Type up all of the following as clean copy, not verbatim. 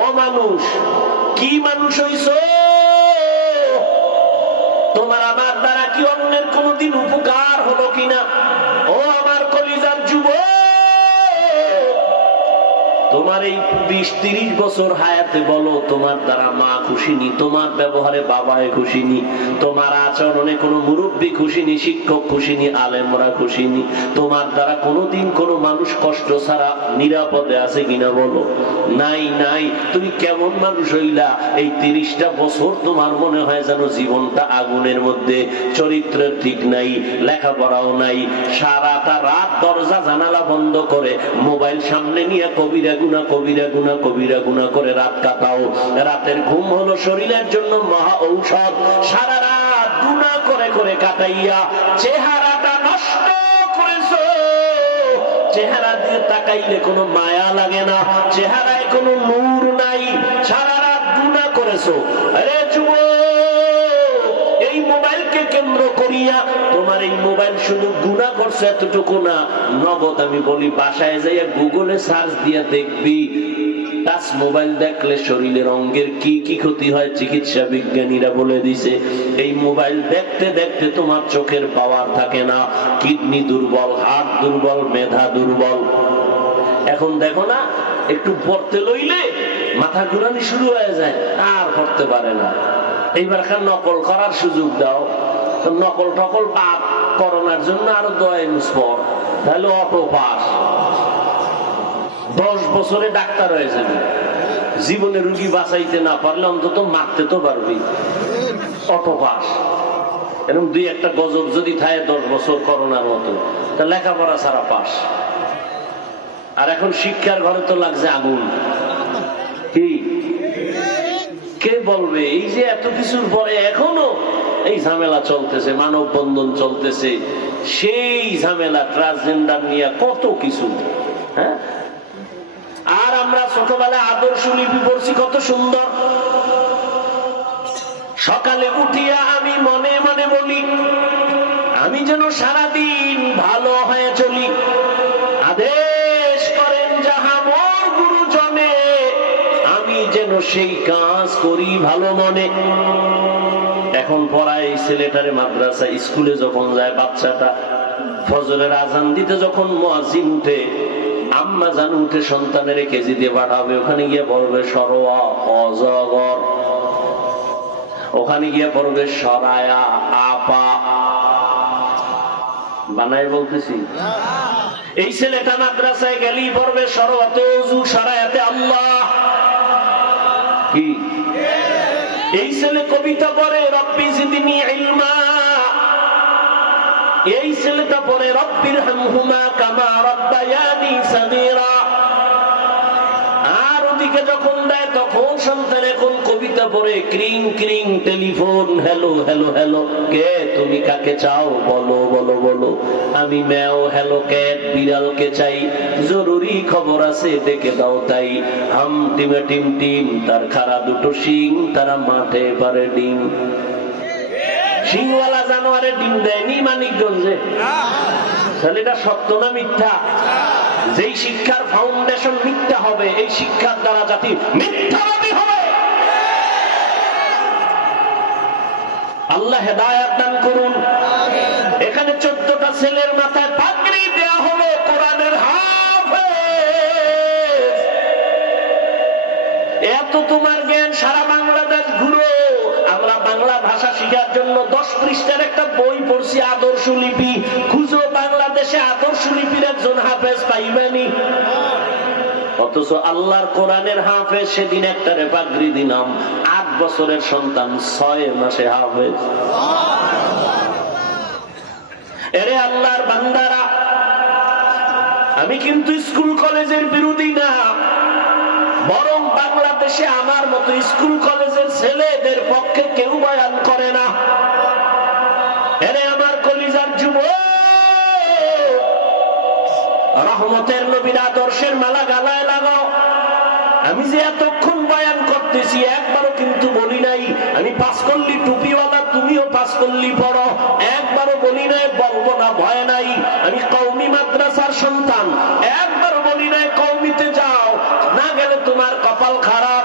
ও মানুষ, কি মানুষ হইছ? তোমার আমার দ্বারা কি অন্যের কোনদিন উপকার হলো কিনা? ও আমার কলিজার যুবক, তোমার এই 20-30 বছর হায়াতে বলো তোমার দ্বারা মা খুশিনি, তোমার ব্যবহারে বাবায় খুশিনি, তোমার আচরণে কোনো মুরব্বী খুশিনি, শিক্ষক খুশিনি, আলেমরা খুশিনি, তোমার দ্বারা কোনোদিন কোনো মানুষ কষ্ট ছাড়া নিরাপদে আছে কিনা বলো? নাই নাই। তুমি কেমন মানুষ হইলা? এই 30টা বছর তোমার মনে হয় যেন জীবনটা আগুনের মধ্যে, চরিত্রের ঠিক নাই, লেখাপড়াও নাই, সারাটা রাত দরজা জানালা বন্ধ করে মোবাইল সামনে নিয়ে কবিরা গুনাহ করে রাত কাটাও। রাতের ঘুম হলো শরীরের জন্য মহা ঔষধ। সারা রাত গুনাহ করে করে কাটাইয়া চেহারাটা নষ্ট করেছো। চেহারা দিয়ে তাকাইলে কোনো মায়া লাগে না, চেহারায় কোনো নূর নাই, সারা রাত গুনাহ করেছো। আরে যুবক, এই মোবাইলকে কেন্দ্র করিয়া তোমার এই মোবাইল শুধু গুনাহ করছে এতটুকু না, নগদ আমি বলি বাসায় যাইয়া গুগলে সার্চ দিয়া দেখবি টাচ মোবাইল দেখলে শরীরের অঙ্গের কি কি ক্ষতি হয় চিকিৎসা বিজ্ঞানীরা বলে দিছে। এই মোবাইল দেখতে দেখতে তোমার চোখের পাওয়ার থাকে না, কিডনি দুর্বল, হার্ট দুর্বল, মেধা দুর্বল। এখন দেখো না, একটু পড়তে লইলে মাথা ঘুরানি শুরু হয়ে যায়, আর পড়তে পারে না। এইবার নকল করার সুযোগ দাও, নকল টকল বাদ করোনার জন্য আরো 10 পর, তাহলে অটো পাস। 10 বছরে ডাক্তার হয়ে যাবে, জীবনে রুগী বাঁচাইতে না পারলে অন্তত মারতে তো পারবি, অটো পাস। এরকম 2-1টা গজব যদি থাকে 10 বছর করোনার মতো, তা লেখাপড়া ছাড়া পাস। আর এখন শিক্ষার ঘরে তো লাগছে আগুন। কি কে বলবে? এই যে এত কিছুর পরে এখনো এই ঝামেলা চলতেছে, মানববন্ধন চলতেছে, সেই ঝামেলা ট্রান্সজেন্ডার নিয়ে কত কিছু। হ্যাঁ, আর আমরা ছোটবেলায় আদর্শ লিপি পড়ছি, কত সুন্দর। সকালে উঠিয়া আমি মনে মনে বলি, আমি যেন সারাদিন ভালো হয়ে চলি। আদেশ করেন যাহা মোর গুরুজনে, আমি যেন সেই কাজ করি ভালো মনে। এখন পড়ায় এই ছেলেটারে মাদ্রাসা স্কুলে যখন যায়, বাচ্চাটা ফজরের আজান দিতে যখন মুয়াজ্জিন উঠে, আম্মা জান উঠে সন্তানের কেজি দিয়ে পাঠাবে, ওখানে গিয়ে পড়বে সরোয়া অজগর, ওখানে গিয়ে পড়বে সরায়া আপা। বানায় বলতেছি, এই ছেলেটা মাদ্রাসায় গেলেই পড়বে সরোয়াতে ওযু, সরায়াতে আল্লাহ। কি এই ছেলে কবিতা পড়ে রব্বি জিদনি ইলমা, এই ছেলেটা পড়ে রব্বির হামহুমা কামা রাব্বায়ানি সাগীরা। আর ওদিকে যখন দেয় তখন সন্তান এখন কবিতা পড়ে ক্রিং ক্রিং টেলিফোন, হ্যালো হ্যালো হ্যালো, কে তুমি কাকে চাও বলো বলো বলো, আমি ম্যাও, হ্যালো ক্যাট, বিড়ালকে চাই, জরুরি খবর আছে ডেকে দাও তাই। হাম টিমে টিম টিম, তার খাড়া দুটো শিং, তারা মাঠে পারে ডিম। সিংওয়ালা জানোয়ারে ডিম দেয়নি মানিকগঞ্জে, তাহলে এটা সত্য না মিথ্যা? যেই শিক্ষার ফাউন্ডেশন মিথ্যা হবে, এই শিক্ষার দ্বারা জাতি মিথ্যাবাদী হবে। আল্লাহ হেদায়েত দান করুন। এখানে 14টা ছেলের মাথায় পাগড়ি দেয়া হলো কোরআনের হাফেজ। এত তোমার জ্ঞান, সারা বাংলাদেশ ঘুরো। আমরা বাংলা ভাষা শিখার জন্য 10 পৃষ্ঠার একটা বই পড়ছি, আদর্শ লিপি। খুঁজো বাংলাদেশে আদর্শ লিপির একজন হাফেজ পাইবানি। অথচ আল্লাহর কোরআনের হাফেজ সেদিন একটা পাগড়ি দিলাম, 8 বছরের সন্তান 6 মাসে হাফেজ। এরে আল্লাহর বান্দারা, আমি কিন্তু স্কুল কলেজের বিরোধী না, বরং বাংলাদেশে আমার মতো স্কুল কলেজের ছেলেদের পক্ষে কেউ বয়ান করে না। এরে আমার কলিজার যুবক, রহমতের নবীর আদর্শের মালা গালায় লাগাও। আমি যে এতক্ষণ বয়ান করতেছি, একবারও কিন্তু বলি নাই আমি 5 কল্লি টুপিওয়ালা, তুমিও 5 কল্লি পড়ো, একবারও বলি নাই বলবো না, ভয় নাই। আমি কওমি মাদ্রাসার সন্তান, একবারও বলি নাই কওমিতে যাও, না গেলে তোমার কপাল খারাপ।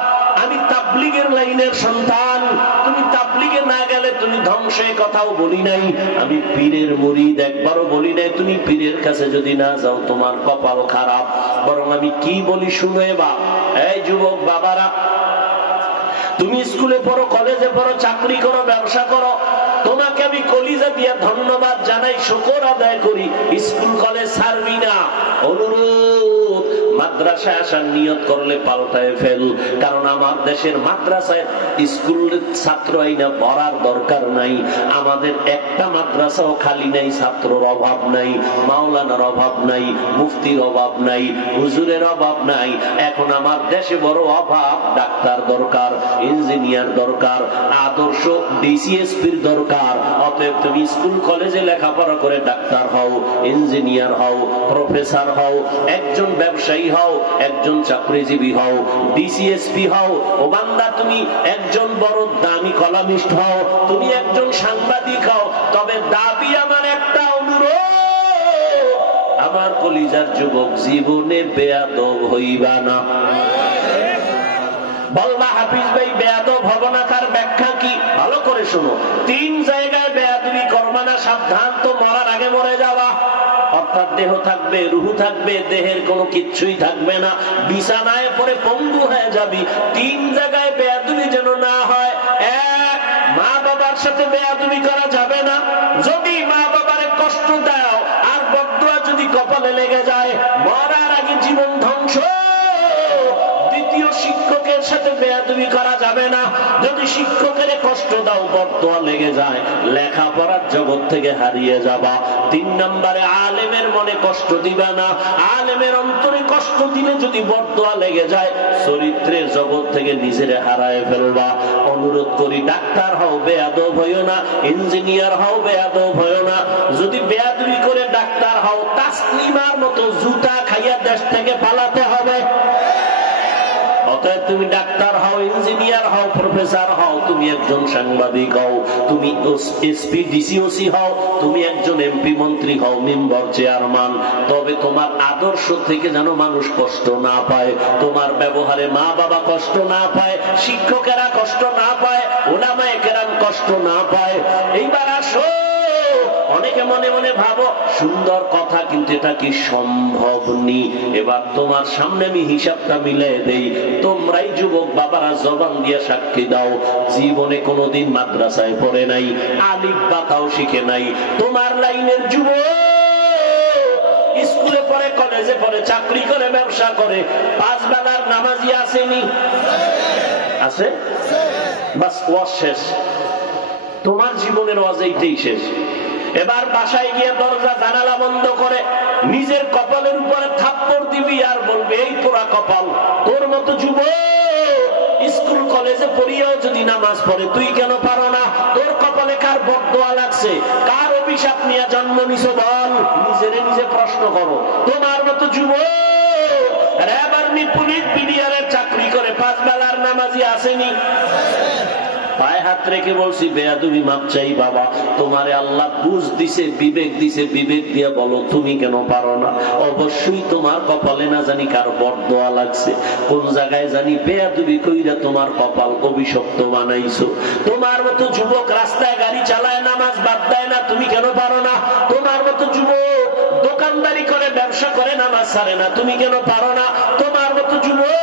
পীরের সন্তান, তুমি তাবলীগে না গেলে তুমি ধ্বংসে, কথাও বলি নাই। আমি পীরের মুরিদ, একবারও বলি নাই তুমি পীরের কাছে যদি না যাও তোমার কপাল খারাপ। বরং আমি কি বলি শুনো এবার। এই যুবক বাবারা, তুমি স্কুলে পড়ো, কলেজে পড়ো, চাকরি করো, ব্যবসা করো, তোমাকে আমি কলিজা দিয়া ধন্যবাদ জানাই, শুকর আদায় করি। স্কুল কলেজ ছাড়বি না, অনুরোধ মাদ্রাসায় আসার নিয়ত করলে পাল্টায় ফেল। কারণ আমার দেশের মাদ্রাসায় স্কুলের ছাত্র আইনা ভরার দরকার নাই। আমাদের একটা মাদ্রাসাও খালি নাই, ছাত্রর অভাব নাই, মাওলানার অভাব নাই, মুফতির অভাব নাই, হুজুরের অভাব নাই। এখন আমার দেশে বড় অভাব, ডাক্তার দরকার, ইঞ্জিনিয়ার দরকার, আদর্শ ডিসিএসপির দরকার। অতএব তুমি স্কুল কলেজে লেখাপড়া করে ডাক্তার হও, ইঞ্জিনিয়ার হও, প্রফেসর হও, একজন ব্যবসায়ী হও, একজন চাকরিজীবী হও, ডিসিএসপি হও। ও বান্দা, তুমি একজন বড় দামি কলামিস্ট হও, তুমি একজন সাংবাদিক হও। তবে দাবি আমার একটা, অনুরোধ আমার কলিজার যুবক, জীবনে বেয়াদব হইবা না। বলবা হাফিজ ভাই বেয়াদব হব না, তার ব্যাখ্যা কি? ভালো করে শোনো। 3 জায়গায় বেয়াদবি করবা না, সাবধান, তো মরার আগে মরে যাওয়া। অর্থাৎ দেহ থাকবে, রুহু থাকবে, দেহের কোনো কিচ্ছুই থাকবে না, বিছানায় পড়ে পঙ্গু হয়ে যাবি। 3 জায়গায় বেয়াদবি যেন না হয়। 1, মা বাবার সাথে বেয়াদবি করা যাবে না। যদি মা বাবারে কষ্ট দাও আর বদদুয়া যদি কপালে লেগে যায়, মরার আগে জীবন ধ্বংস। শিক্ষকের সাথে বেয়াদবি করা যাবে না। যদি শিক্ষকের কষ্ট দাও, বদদুয়া লেগে যায়, লেখাপড়ার জগৎ থেকে হারিয়ে যাবা। 3 নম্বরে আলেমের মনে কষ্ট দিবা না। আলেমের অন্তরে কষ্ট দিলে যদি বদদুয়া লেগে যায়, চরিত্রের জগৎ থেকে নিজেরে হারায় ফেলবা। অনুরোধ করি, ডাক্তার হও, বেয়াদব হইও না। ইঞ্জিনিয়ার হও, বেয়াদব হইও না। যদি বেয়াদবি করে ডাক্তার হও, তাসলিমার মতো জুতা খাইয়া দেশ থেকে পালাতে হবে। অতএব তুমি ডাক্তার হও, ইঞ্জিনিয়ার হও, প্রফেসর হও, তুমি একজন সাংবাদিক হও, তুমি এসপি ডিসিওসি হও, তুমি একজন এমপি মন্ত্রী হও, মেম্বার চেয়ারম্যান। তবে তোমার আদর্শ থেকে যেন মানুষ কষ্ট না পায়, তোমার ব্যবহারে মা বাবা কষ্ট না পায়, শিক্ষকেরা কষ্ট না পায়, উলামায়ে কেরাম কষ্ট না পায়। এইবার আসো, অনেকে মনে মনে ভাবো সুন্দর কথা, কিন্তু এটা কি সম্ভব নি? এবার তোমার সামনে আমি হিসাবটা মিলাই দেই। তোমরাই যুবক বাবারা জবান দিয়ে সাক্ষী দাও, জীবনে কোনোদিন মাদ্রাসায় পড়ে নাই, আলিফ বাতাও শিখে নাই। তোমার লাইনের যুবক স্কুলে পড়ে, কলেজে পড়ে, চাকরি করে, ব্যবসা করে, 5 বেলার নামাজি আসেনি? আছে? বাস ওয়াজ শেষ, তোমার জীবনের ওয়াজ এইটাই শেষ। এবার বাসায় গিয়ে দরজা জানালা বন্ধ করে নিজের কপালের উপরে থাপ্পড় দিবি আর বলবি, এই পোড়া কপাল, তোর মতো যুবক স্কুল কলেজে পড়িয়াও যদি নামাজ পড়ে, তুই কেন পারো না? তোর কপালে কার বদদুয়া লাগছে, কার অভিশাপ নিয়ে জন্ম নিছো বল? নিজেরে নিজে প্রশ্ন করো। তোমার মতো যুবক র্যাব আর্মি পুলিশ বিডিআরের চাকরি করে, 5 বেলার নামাজি আসেনি? পায়ে হাত রেখে বলছি, বেয়াদবি মাপ চাই বাবা। তোমারে আল্লাহ বুঝ দিছে, বিবেক দিছে, বিবেক দিয়ে বলো তুমি কেন পারো না? অবশ্যই তোমার কপালে না জানি কার বদদুয়া লাগছে, কোন জায়গায় জানি বেয়াদবি কইরা তোমার কপাল অভিশপ্ত বানাইছো। তোমার মতো যুবক রাস্তায় গাড়ি চালায়, নামাজ বাদ দেয় না, তুমি কেন পারো না? তোমার মতো যুবক দোকানদারি করে, ব্যবসা করে, নামাজ ছাড়ে না, তুমি কেন পারো না? তোমার মতো যুবক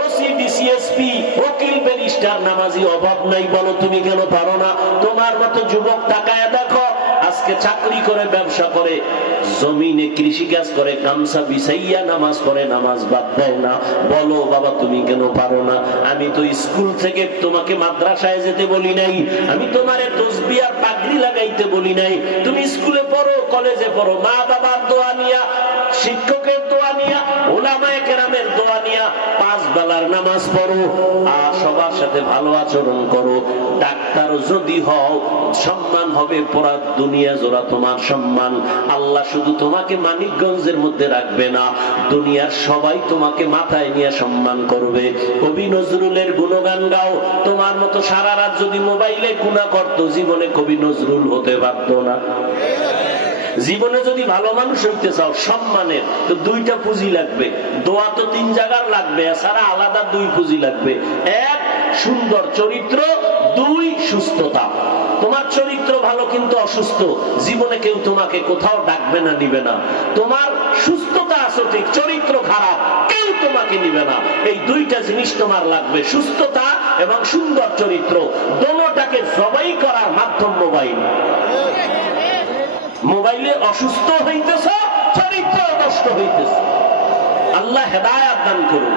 ওসি ডিসিএসপি উকিল ব্যারিস্টার নামাজি অভাব নাই, বলো তুমি কেন পারো না? তোমার মতো যুবক তাকায় দেখো, আজকে চাকরি করে, ব্যবসা করে, জমিনে কৃষিকাজ করে, গামছা বিছাইয়া নামাজ পড়ে, নামাজ বাদ দেয় না, বলো বাবা তুমি কেন পারো না? আমি তো স্কুল থেকে তোমাকে মাদ্রাসায় যেতে বলি নাই, আমি তোমারে তসবিহ আর পাগড়ি লাগাইতে বলি নাই। তুমি স্কুলে পড়ো, কলেজে পড়ো, মা বাবার দোয়া নিয়া, শিক্ষকের দোয়া নিয়া, উলামায়ে কেরামের দোয়া নিয়া 5 বেলার নামাজ পড়ো আর সবার সাথে ভালো আচরণ করো। ডাক্তার যদি হও, সম্মান হবে পুরা দুনিয়া জোড়া তোমার সম্মান। আল্লাহ শুধু তোমাকে মানিকগঞ্জের মধ্যে রাখবে না, দুনিয়ার সবাই তোমাকে মাথায় নিয়ে সম্মান করবে। কবি নজরুলের গুণগান গাও, তোমার মতো সারা রাত যদি মোবাইলে গুনাহ করত, জীবনে কবি নজরুল হতে পারত না। জীবনে যদি ভালো মানুষ হইতে চাও, সম্মানের, তো 2টা পুঁজি লাগবে। দোয়া তো 3 জায়গার লাগবে, এছাড়া আলাদা 2 পুঁজি লাগবে। 1, সুন্দর চরিত্র, 2 সুস্থতা। তোমার চরিত্র ভালো কিন্তু অসুস্থ, জীবনে কেউ তোমাকে কোথাও ডাকবে না, নিবে না। তোমার সুস্থতা আছে ঠিক, চরিত্র খারাপ, কেউ তোমাকে নিবে না। এই 2টা জিনিস তোমার লাগবে, সুস্থতা এবং সুন্দর চরিত্র। দোনোটাকে জবাই করার মাধ্যম মোবাইল। মোবাইলে অসুস্থ হইতেছ, চরিত্র নষ্ট হইতেছে। আল্লাহ হেদায়েত দান করুন।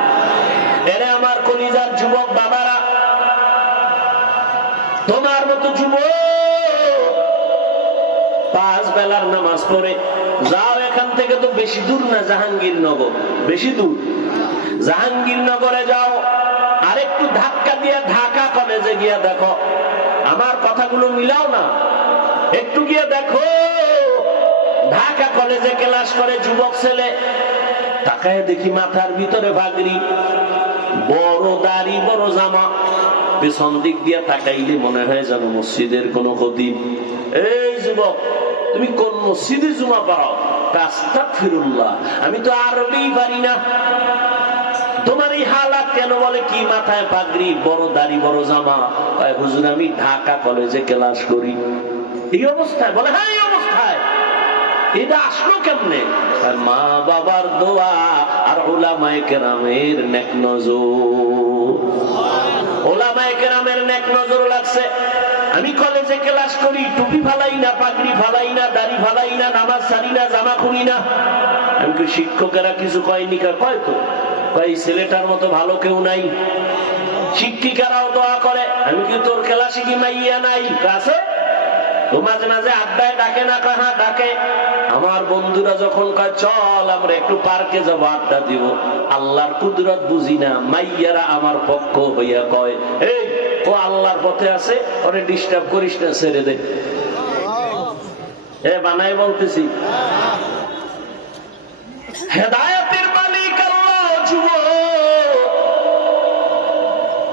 এরে আমার কলিজার যুবক বাবারা, তোমার মতো যুবক 5 বেলার নামাজ পড়ে যাও এখান থেকে, তো বেশি দূর না, জাহাঙ্গীরনগর, বেশি দূর। জাহাঙ্গীরনগরে যাও, আরেকটু ধাক্কা দিয়ে ঢাকা কলেজে গিয়া দেখো, আমার কথাগুলো মিলাও না, একটু গিয়ে দেখো ঢাকা কলেজে ক্লাস করে যুবক ছেলে, তাকায় দেখি মাথার ভিতরে পাগড়ি, বড় দাড়ি, বড় জামা, পেছন দিক দিয়ে তাকাইলে মনে হয় যেন মসজিদের কোন খতিব। এই যুবক, তুমি কোন মসজিদে জুমা পড়াও? আস্তাগফিরুল্লাহ, আমি তো আরবি পারি না। তোমার এই হালাত কেন? বলে কি মাথায় পাগড়ি, বড় দাড়ি, বড় জামা। হুজুর আমি ঢাকা কলেজে ক্লাস করি। এই অবস্থায়? বলে হ্যাঁ এই অবস্থায়। এটা আসলো কেমনে? মা বাবার দোয়া আর উলামায়ে কেরামের নেক নজর। উলামায়ে কেরামের নেক নজর লাগছে। আমি কলেজে ক্লাস করি, টুপি ফালাই না, পাগড়ি ফালাই না, দাড়ি ফালাই না, নামাজ ছাড়ি না, জামা খুলি না। আমি কি শিক্ষকেরা কিছু কয়নি? কয় তো, কয় ছেলেটার মতো ভালো কেউ নাই। শিক্ষিকারাও দোয়া করে, আমি কি তোর ক্লাসে কি মাইয়া নাই? আছে তো মাঝে মাঝে আড্ডায় ডাকে না? কয় হ্যাঁ ডাকে। আমার বন্ধুরা যখন কয় চল আমরা একটু পার্কে যাবো, আড্ডা দিব, আল্লাহর কুদরত বুঝি না, মাইয়ারা আমার পক্ষ হইয়া কয় এই ও আল্লাহর পথে আছে, ওরে ডিস্টার্ব করিস না, ছেড়ে দে। এ বানাই বলতেছি। হেদায়েতের মালিক আল্লাহ। যুবক,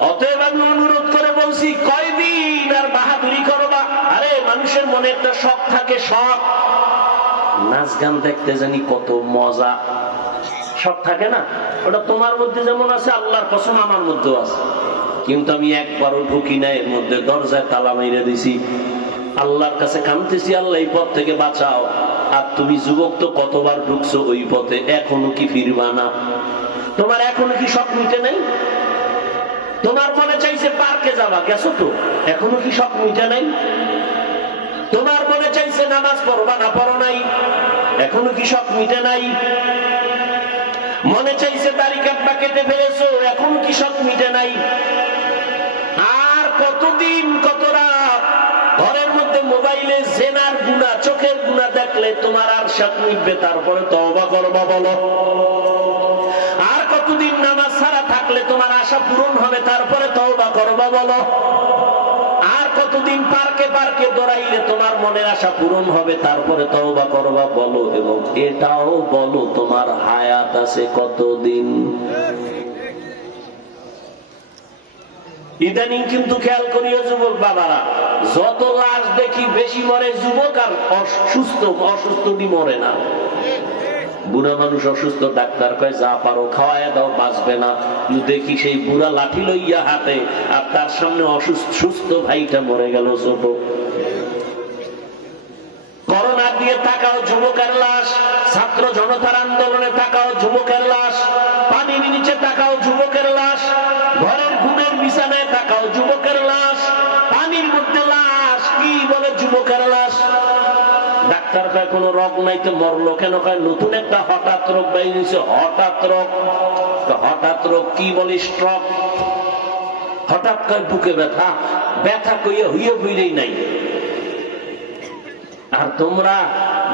অতএব আমি অনুরোধ করে বলছি, কয়দিন আর বাহাদুরি করবা? আরে মানুষের মনে একটা শখ থাকে, শখ নাচ গান দেখতে জানি কত মজা, শখ থাকে না? ওটা তোমার মধ্যে যেমন আছে, আল্লাহর কসম আমার মধ্যেও আছে। কিন্তু আমি একবারও ঢুকি না এর মধ্যে, দরজায় তালা মাইরে দিছি, আল্লাহর কাছে কাঁদতেছি, আল্লাহ এই পথ থেকে বাঁচাও। আর তুমি যুবক তো কতবার ঢুকছো ওই পথে, এখনো কি ফিরবা না? তোমার এখনো কি শখ মিটে নাই? তোমার মনে চাইছে পার্কে যাবা, গেছো তো, এখনো কি শখ মিটে নাই? তোমার মনে চাইছে নামাজ পড়বা, না পড়ো নাই, এখনো কি শখ মিটে নাই? মনে চাইছে দাড়ি কাটবা, কেটে ফেলেছো, এখনো কি শখ মিটে নাই? আর কতদিন, কত রাত ঘরের মধ্যে মোবাইলে জেনার গুনাহ, চোখের গুনাহ দেখলে তোমার আর শখ মিটবে? তারপরে তওবা করবা বলো। আর কতদিন নামাজ ছাড়া থাকলে তোমার আশা পূরণ হবে? তারপরে তওবা করবা বলো। আর কতদিন পার্কে পার্কে দৌড়াইলে তোমার মনের আশা পূরণ হবে? তারপরে তওবা করবা বলো। এবং এটাও বলো তোমার হায়াত আছে কতদিন। ইদানিং কিন্তু খেয়াল করিও যুবক বাবারা, যত লাশ দেখি বেশি মরে যুবক, আর অসুস্থ অসুস্থ মরে না। বুড়া মানুষ অসুস্থ, ডাক্তার কয় যা পারো খাওয়ায় দাও, বাঁচবে না। দেখি সেই বুড়া লাঠি লইয়া হাতে, আর তার সামনে সুস্থ ভাইটা মরে গেল ছোট। করোনা দিয়ে তাকাও যুবকের লাশ, ছাত্র জনতার আন্দোলনে তাকাও যুবকের লাশ, পানির নিচে তাকাও যুবকের লাশ, ঘরের ঘুমের বিছানায় তাকাও যুবকের লাশ, পানির মধ্যে লাশ, কি বলে যুবকের লাশ। ডাক্তার কয় কোন রোগ নাই, তো মরলো কেন? কয় নতুন একটা হঠাৎ রোগ বাইরেছে। হঠাৎ রোগ? হঠাৎ রোগ কি বলে? স্ট্রোক। হঠাৎ কয় বুকে ব্যথা, ব্যথা কইয়া হইয়ে বইলেই নাই। আর তোমরা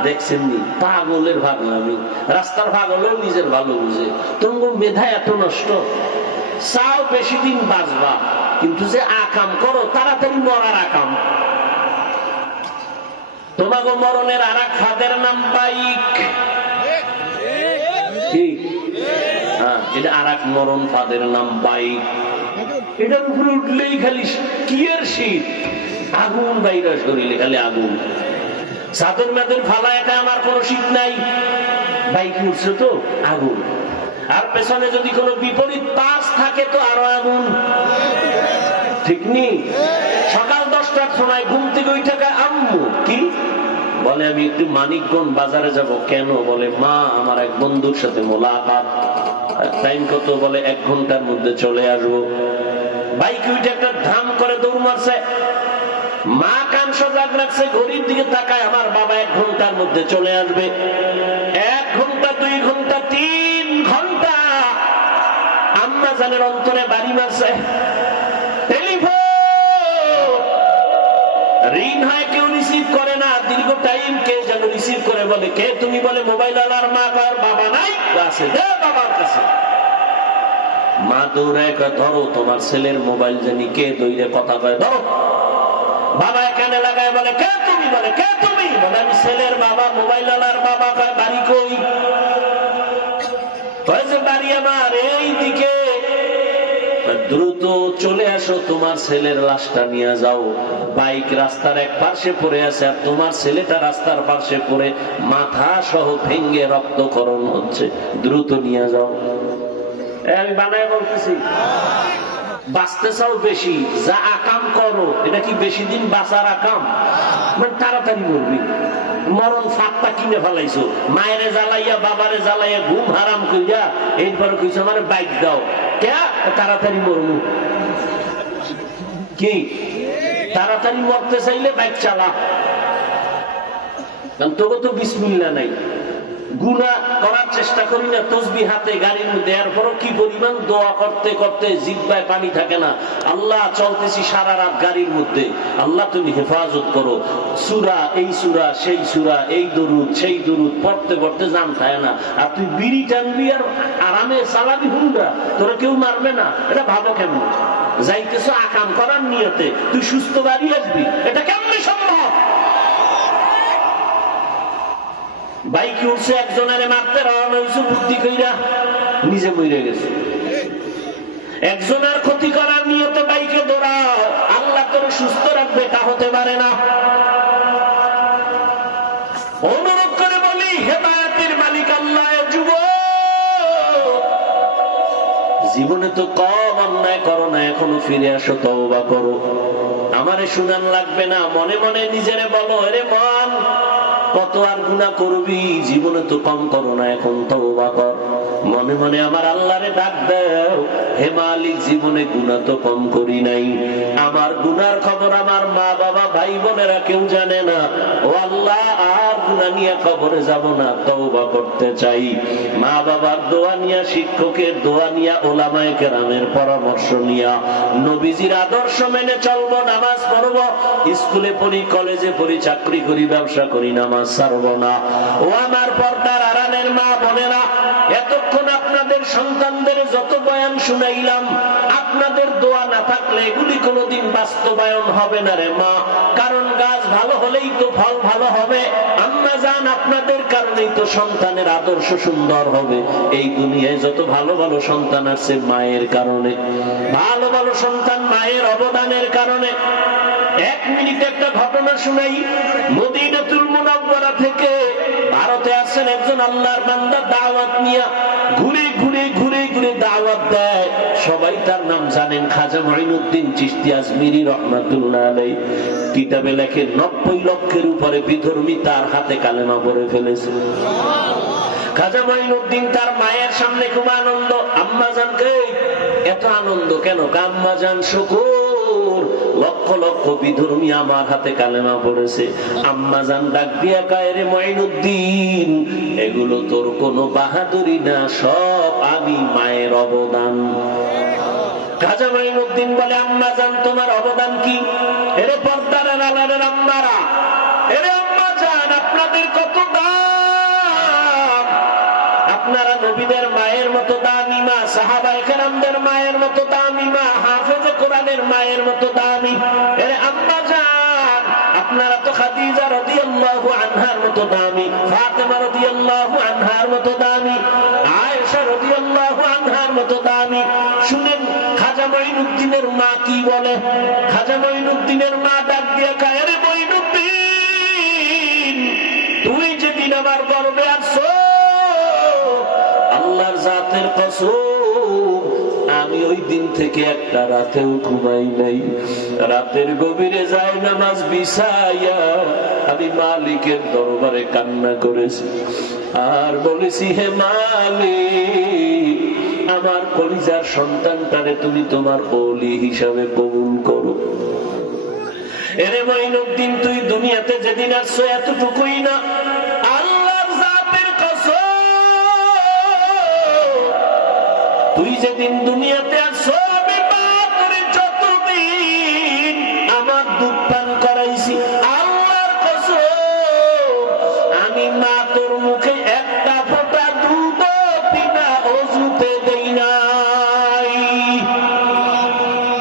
দেখছেন নি, পাগলের ভাগ না, আমি রাস্তার ভাগ হলেও নিজের ভালো বুঝে। তোমার মেধা এত নষ্ট, চাও বেশি দিন বাঁচবা, কিন্তু যে আকাম করো তাড়াতাড়ি মরার আকাম। তোমাকে মরণের আর এক ফাঁদের নাম বাইক। হ্যাঁ, এটা আর এক মরণ ফাঁদের নাম বাইক। এটার উপরে উঠলেই খালি কি এর শীত, আগুন বাইরে শরীরে খালি আগুন। চাদর মাদর ফালা একা আমার কোনো শীত নাই, বাইক উঠছে তো আগুন। আর পেছনে যদি কোনো বিপরীত পাশ থাকে তো আরো আগুন। ঠিক নেই? সকাল 10টার সময় ঘুম থেকে ওই টাকা আম্মু কি বলে, আমি একটু মানিকগঞ্জ বাজারে যাব। কেন? বলে মা আমার এক বন্ধুর সাথে মোলাকাত। টাইম কত? বলে 1 ঘন্টার মধ্যে চলে আসবো। বাইক উঠে একটা ধাম করে দৌড় মারছে। মা কান সজাগ রাখছে, ঘড়ির দিকে তাকায়, আমার বাবা 1 ঘন্টার মধ্যে চলে আসবে। 1 ঘন্টা, 2 ঘন্টা, 3 ঘন্টা আম্মা জানের অন্তরে বাড়ি মারছে। টেলিফোন রিং হয়, কেউ রিসিভ করে না। দীর্ঘ টাইম কে যেন রিসিভ করে, বলে কে তুমি? বলে মোবাইল আলার মা। কার? বাবা নাই, আছে দে বাবার কাছে। মা দৌড়ায়, ধরো তোমার ছেলের মোবাইল। জানি কে দৌড়ে কথা কয়, ধরো। বাবা এখানে লাগায়, বলে কে তুমি? বলে কে তুমি? বলে আমি ছেলের বাবা, মোবাইল আলার বাবা। কয় বাড়ি কই? কয়েছে বাড়ি আমার এই দিকে। দ্রুত চলে আসো, তোমার ছেলের লাশটা নিয়ে যাও। বাইক রাস্তার এক পাশে পড়ে আছে, আর তোমার ছেলেটা রাস্তার পাশে পড়ে মাথা সহ ভেঙ্গে রক্তক্ষরণ হচ্ছে। দ্রুত নিয়ে যাও। আমি বানায় বলতেছি, বাঁচতে চাও বেশি, যা আকাম করো। এটা কি বেশি দিন বাঁচার আকাম? মানে তাড়াতাড়ি মরবি। মরণ ফাঁকটা কিনে ফেলাইছো, মায়েরে জ্বালাইয়া বাবারে জ্বালাইয়া ঘুম হারাম কইরা এইবার কইছো আমার বাইক দাও। কে? তাড়াতাড়ি মরবো। কি তাড়াতাড়ি মরতে চাইলে বাইক চালা। তোকে তো বিসমিল্লাহ নাই। গুনাহ করার চেষ্টা করি না, তসবিহ হাতে গাড়ির মধ্যে, এরপরও কি পরিমাণ দোয়া করতে করতে জিহ্বায় পানি থাকে না। আল্লাহ চলতেছি সারা রাত গাড়ির মধ্যে, আল্লাহ তুমি হেফাজত করো। সূরা এই সূরা সেই সূরা, এই দরুদ সেই দরুদ পড়তে পড়তে জান থাকে না। আর তুই বিড়ি টানবি আর আরামে চালাবি হুন্ডা, তোরা কেউ মারবে না। এটা ভাবো কেমন? যাইতেছো আকাম করার নিয়তে, তুই সুস্থ বাড়ি আসবি, এটা কেমনি সম্ভব? বাইকে উঠছে, একজনের মারতে রওনা হয়েছে, বুদ্ধি কইরা নিজে মরে গেছে। একজনের ক্ষতি করার নিয়তে বাইকে দৌড়াও, আল্লাহ তোর সুস্থ রাখবে তা হতে পারে না। অনুরোধ করে বলি, হেদায়েতের মালিক আল্লাহ। জীবনে তো কম অন্যায় করো না, এখনো ফিরে আসো, তওবা করো। আমারে শুনান লাগবে না, মনে মনে নিজেরে বলো, আরে মন কত আর গুনাহ করবি, জীবনে তো কম করো না, এখন তওবা কর। মনে মনে আমার আল্লাহরে ডাক দাও, হে মালিক জীবনে গুনাহ তো কম করি নাই, আমার গুনার খবর আমার মা বাবা ভাই বোনেরা কেউ জানে না। ও আল্লাহ, আর গুনাহ নিয়ে কবরে যাব না, তওবা করতে চাই। মা বাবার দোয়া নিয়া, শিক্ষকের দোয়া নিয়া, ওলামায়ে কেরামের পরামর্শ নিয়া, নবীজির আদর্শ মেনে চলবো, নামাজ পড়বো, স্কুলে পড়ি, কলেজে পড়ি, চাকরি করি, ব্যবসা করি, নামাজ ছাড়বো না। ও আমার পর্দার আড়ালের মা বোনেরা, এতক্ষণ আপনাদের সন্তানদের যত বয়ান শুনাইলাম, আপনাদের দোয়া না থাকলে এগুলি কোনোদিন বাস্তবায়ন হবে না রে মা। কারণ গাছ ভালো হলেই তো ফল ভালো হবে। আম্মা জান, আপনাদের কারণেই তো সন্তানের আদর্শ সুন্দর হবে। এই দুনিয়ায় যত ভালো ভালো সন্তান আছে মায়ের কারণে। ভালো ভালো সন্তান মায়ের অবদানের কারণে। 1 মিনিট একটা ঘটনা শুনাই। মদিনাতুল মুনাওয়ারা থেকে ভারতে আসেন একজন আল্লাহর বান্দা, দাওয়াত নিয়ে ঘুরে ঘুরে ঘুরে ঘুরে দাওয়াত দেয়। সবাই তার নাম জানেন, খাজা মঈনুদ্দিন চিশতি আজমিরি রহমাতুল্লাহ আলাইহি। কিতাবে লেখে 90 লক্ষের উপরে বিধর্মী তার হাতে কালেমা পড়ে ফেলেছে। খাজা মঈনুদ্দিন তার মায়ের সামনে খুব আনন্দ। আম্মা জানকে এত আনন্দ কেন? আম্মা জান শুকর, লক্ষ লক্ষ বিধর্মী আমার হাতে কালেমা পড়েছে। আম্মা জান ডাক দিয়া কয়, রে মঈনুদ্দিন, এগুলো তোর কোনো বাহাদুরি না, সব আমি মায়ের অবদান। খাজা মঈনুদ্দিন বলে, আম্মা জান তোমার অবদান কি? এরে পর্দার আড়ালের আম্মারা, এরে আম্মা জান, আপনাদের কত দাম। আপনারা নবীদের মায়ের মতো দামি মা, সাহাবায়ে কেরামদের মায়ের মতো দামি মা, হাফেজে কোরআনের মায়ের মতো দামি। এরে আম্মা জান, আপনারা তো খাদিজা রাদিয়াল্লাহু আনহার মতো দামি, ফাতেমা রাদিয়াল্লাহু আনহার মতো দামি, আয়েশা রাদিয়াল্লাহু আনহার মতো দামি। শুনেন খাজা মঈনুদ্দিনের মা কি বলে। খাজা মঈনুদ্দিনের মা ডাক দিয়ে কয়, রে মঈনুদ্দিন, তুই যেদিন আমার গর্বে আসছো, আল্লাহর জাতের কসম, আমি ওই দিন থেকে একটা রাতেও ঘুমাই নাই। রাতের গভীরে যায় নামাজ বিছাইয়া আমি মালিকের দরবারে কান্না করেছি আর বলেছি, হে মালিক, আমার কলিজার সন্তানটারে তুমি তোমার ওলি হিসাবে কবুল করো। এরে মঈনুদ্দিন, তুই দুনিয়াতে যেদিন আসছো এতটুকুই না, আল্লাহর জাতের কসম, তুই যেদিন দুনিয়াতে আসছো আমি মা করে যতদিন আমার দুধ পান করাইছি, আল্লাহর কসম, আমি মা তোর মুখে একটা ফোঁটা দুধ বিনা অজুতে দেই নাই।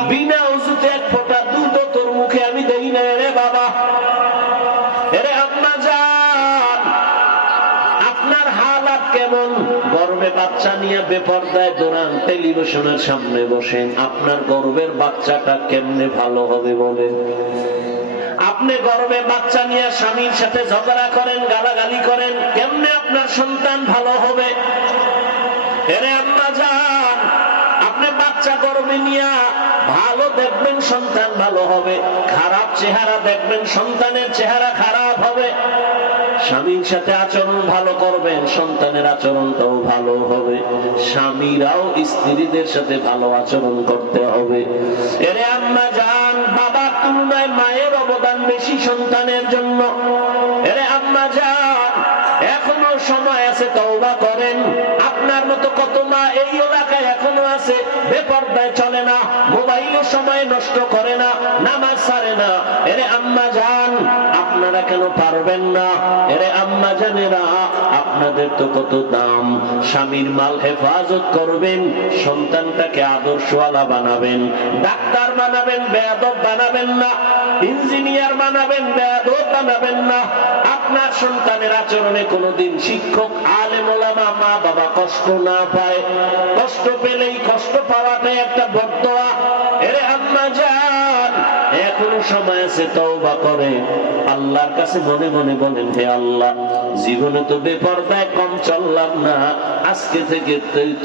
বিনা অজুতে এক ফোঁটা দুধ তোর মুখে আমি দেই না রে বাবা। এরে আম্মা জান, আপনার হালাত কেমন? গর্ভে বাচ্চা নিয়ে বেপরদায় দৌড়ান, টেলিভিশনের সামনে বসেন, আপনার গর্ভের বাচ্চাটা কেমনে ভালো হবে বলেন? আপনি গর্ভে বাচ্চা নিয়ে স্বামীর সাথে ঝগড়া করেন, গালাগালি করেন, কেমনে আপনার সন্তান ভালো হবে? এরে আম্মা জান, আপনি বাচ্চা গর্ভে নিয়ে ভালো দেখবেন সন্তান ভালো হবে, খারাপ চেহারা দেখবেন সন্তানের চেহারা খারাপ হবে। স্বামীর সাথে আচরণ ভালো করবেন, সন্তানের আচরণটাও ভালো হবে। স্বামীরাও স্ত্রীদের সাথে ভালো আচরণ করতে হবে। এরে আম্মা জান, বাবার তুলনায় মায়ের অবদান বেশি সন্তানের জন্য। এরে আম্মা জান, এখনো সময় আছে, তওবা করেন। আপনার মতো কত মা এই এলাকায় এখনো আছে, বেপরদায় চলে না, মোবাইলে সময় নষ্ট করে না, নামাজ ছাড়ে না। এরে আম্মা জান, আপনারা কেন পারবেন না? এরে আম্মা জানেরা, আপনাদের তো কত দাম। স্বামীর মাল হেফাজত করবেন, সন্তানটাকে আদর্শওয়ালা বানাবেন, ডাক্তার বানাবেন, বেয়াদব বানাবেন না, ইঞ্জিনিয়ার বানাবেন, বেয়াদব বানাবেন না। আপনার সন্তানের আচরণে কোনোদিন শিক্ষক, আলেম ওলামা, মা বাবা কষ্ট না পায়। কষ্ট পেলেই কষ্ট পাওয়াটাই একটা বদদোয়া। এরে আম্মা জান, এখনো সময় আছে, তওবা করে আল্লাহর কাছে মনে মনে বলেন, হে আল্লাহ, জীবনে তো বেপরদায় কম চললাম না, আজকে থেকে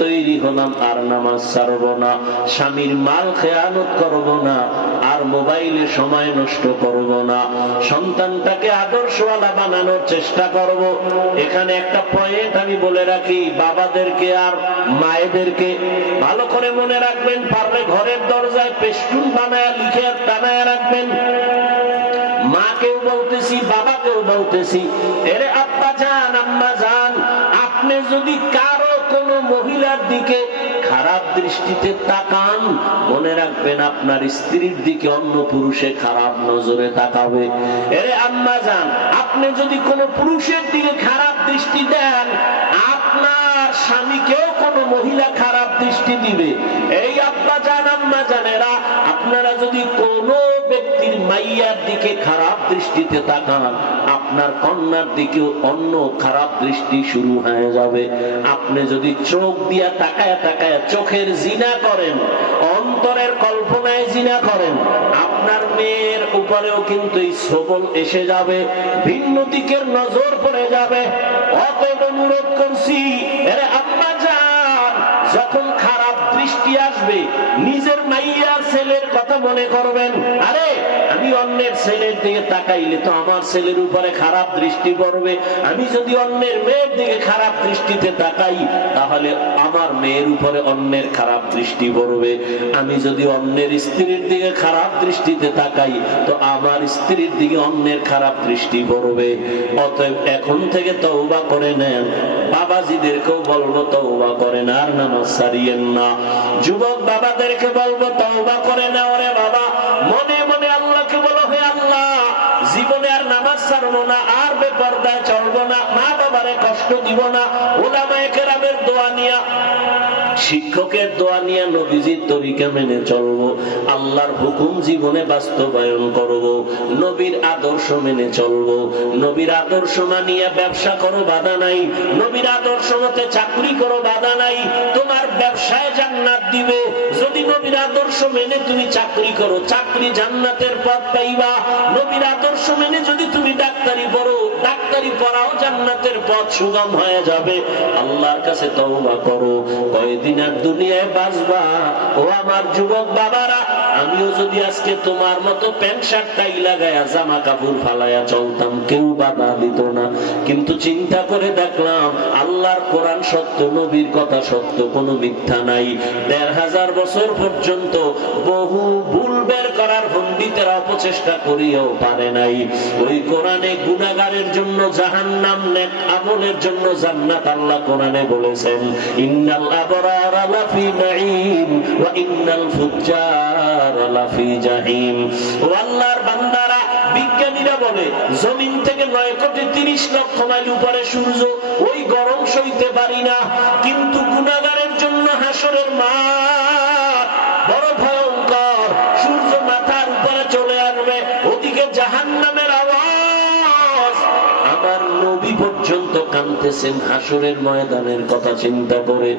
তৈরি হলাম আর নামাজ ছাড়বো না, স্বামীর মাল খেয়ানত করবো না, আর মোবাইলে সময় নষ্ট করবো না, সন্তানটাকে আদর্শওয়ালা বানানোর চেষ্টা করব। এখানে একটা পয়েন্ট আমি বলে রাখি, বাবাদেরকে আর মায়েদেরকে ভালো করে মনে রাখবেন, পারলে ঘরের দরজায় পেস্টুন বানায় লিখে টানায় রাখবেন। মাকেও বলতেছি, বাবাকেও বলতেছি, এরে আব্বা জান, আম্মা জান, আপনি যদি কারো কোনো মহিলার দিকে খারাপ দৃষ্টিতে তাকান, মনে রাখবেন আপনার স্ত্রীর দিকে অন্য পুরুষে খারাপ নজরে তাকাবে। এরে আম্মা জান, আপনি যদি কোনো পুরুষের দিকে খারাপ দৃষ্টি দেন, আপনার স্বামীকেও কোনো মহিলা খারাপ দৃষ্টি দিবে। এই আব্বা জান, আম্মা জানেরা, আপনারা যদি কোনো ব্যক্তির মাইয়ার দিকে খারাপ দৃষ্টিতে তাকান, আপনার কন্যার দিকেও অন্য খারাপ দৃষ্টি শুরু হয়ে যাবে। আপনি যদি চোখ দিয়া তাকায় তাকায় চোখের জিনা করেন, অন্তরের কল্পনায় জিনা করেন, আপনার মেয়ের উপরেও কিন্তু এই সবল এসে যাবে, ভিন্ন দিকের নজর পড়ে যাবে। অতএব অনুরোধ করছি, এরে আম্মা জান, যখন খারাপ দৃষ্টি আসবে, নিজের মাইয়ার ছেলের কথা মনে করবেন। আরে, আমি অন্যের ছেলের দিকে তাকাইলে তো আমার ছেলের উপরে খারাপ দৃষ্টি পড়বে। আমি যদি অন্যের মেয়ের দিকে খারাপ দৃষ্টিতে তাকাই, তাহলে আমার মেয়ের উপরে অন্যের খারাপ দৃষ্টি পড়বে। আমি যদি অন্যের স্ত্রীর দিকে খারাপ দৃষ্টিতে তাকাই, তো আমার স্ত্রীর দিকে অন্যের খারাপ দৃষ্টি পড়বে। অতএব এখন থেকে তওবা করে নেন। বাবাজিদেরকেও বলবো, তওবা করেন, আর নামাজ ছাড়িয়েন না। যুবক বাবাদেরকে বলবো, তওবা করে নাও রে বাবা। মনে মনে আল্লাহকে বলো, হে আল্লাহ, জীবনে আর নামাজ ছাড়বো না, আর বেপরদায় চলবো না, মা বাবারে কষ্ট দিব না। উলামায়ে কেরামের দোয়া নিয়া, শিক্ষকের দোয়া নিয়ে নবীজির তরিকা মেনে চলবো, আল্লাহর হুকুম জীবনে বাস্তবায়ন করব, নবীর আদর্শ মেনে চলবো। নবীর আদর্শ মানিয়া ব্যবসা করো, বাধা নাই। নবীর আদর্শ মতে চাকরি করো, বাধা নাই। তোমার ব্যবসায় জান্নাত দিবে যদি নবীর আদর্শ মেনে তুমি চাকরি করো, চাকরি জান্নাতের পথ পাইবা। নবীর আদর্শ মেনে যদি তুমি ডাক্তারি পড়ো, ডাক্তারি পড়াও জান্নাতের পথ সুগম হয়ে যাবে। আল্লাহর কাছে তওবা করো। কয়দিন আর দুনিয়ায় বাঁচবা ও আমার যুবক বাবারা? আমিও যদি আজকে তোমার মতো প্যান্ট শার্ট টাই লাগায়া জামা কাপড় ফালায়া চলতাম, কেউ বাধা দিত না। কিন্তু চিন্তা করে দেখলাম আল্লাহর কোরআন সত্য, নবীর কথা সত্য, কোনো মিথ্যা নাই। ১৫০০ বছর পর্যন্ত বহু ভুল বের করার পণ্ডিতেরা অপচেষ্টা করিয়াও পারে নাই। ওই কোরআনে গুনাহগারের জন্য জাহান্নাম, নেক আমলের জন্য জান্নাত। আল্লাহ কোরআনে বলেছেন, ইন্নাল আবরারা লাফি নাঈম ওয়া ইন্নাল ফুজ্জারা লাফি জাহিম। ও আল্লাহর বান্দারা, বিজ্ঞানীরা বলে জমিন থেকে ৯,৩০,০০,০০০ মাইল উপরে সূর্য, ওই গরম সইতে পারি না। কিন্তু গুনাহগারের জন্য হাসরের মাঠ বড় ভয়ঙ্কর। সূর্য মাথার উপরে চলে আসবে, ওদিকে জাহান্নামের আওয়াজ। আমার নবী পর্যন্ত কাঁদতেছেন হাসরের ময়দানের কথা চিন্তা করে।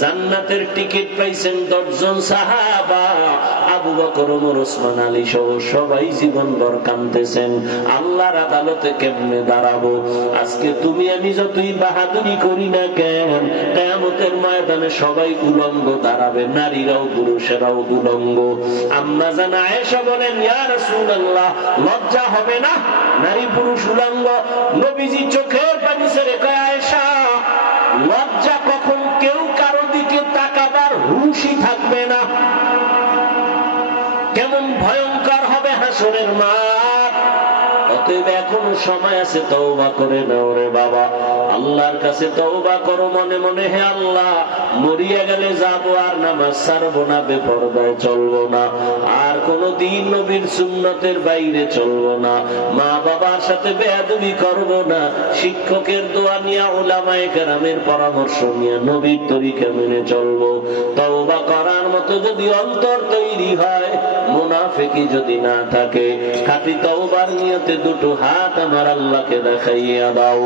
জান্নাতের টিকিট পাইছেন ১০ জন সাহাবা, আবু বকর, ওমর, ওসমান, আলী সহ সবাই জীবনভর কাঁদতেছেন। আল্লাহর আদালতে কেমনে দাঁড়াবো? আজকে তুমি আমি যতই বাহাদুরি করি না কেন, কিয়ামতের ময়দানে সবাই উলঙ্গ দাঁড়াবে, নারীরাও পুরুষেরাও উলঙ্গ। আম্মা জান আয়েশা বলেন, ইয়া রাসূলুল্লাহ, লজ্জা হবে না নারী পুরুষ উলঙ্গ? নবীজি চোখের পানি ছেড়ে কয়, আয়েশা, লজ্জা কখন? কেউ কারো দিকে তাকাবার হুঁশই থাকবে না। কেমন ভয়ঙ্কর হবে হাসরের মাঠ। অতএব এখনো সময় আছে, তওবা করে নাও রে বাবা। আল্লাহর কাছে তওবা করো মনে মনে, হে আল্লাহ, মরিয়া গেলে যাবো, আর নামাজ ছাড়বো না, বেপরদায় চলবো না, আর কোনদিন নবীর সুন্নতের বাইরে চলবো না, মা বাবার সাথে বেয়াদবি করবো না, শিক্ষকের দোয়া নিয়ে, উলামায়ে কেরামের পরামর্শ নিয়ে নবীর তরিকা মেনে চলবো। তওবা করার মতো যদি অন্তর তৈরি হয়, মুনাফিকি যদি না থাকে, খাঁটি তওবার নিয়তে দুটো হাত আমার আল্লাহকে দেখাইয়া দাও।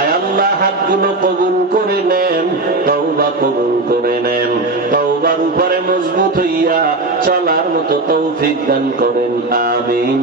আয় আল্লাহ, হাতগুলো কবুল করে নেন, তওবা কবুল করে নেন। তওবার উপরে মজবুত হইয়া চলার মতো তৌফিক দান করেন, আমিন।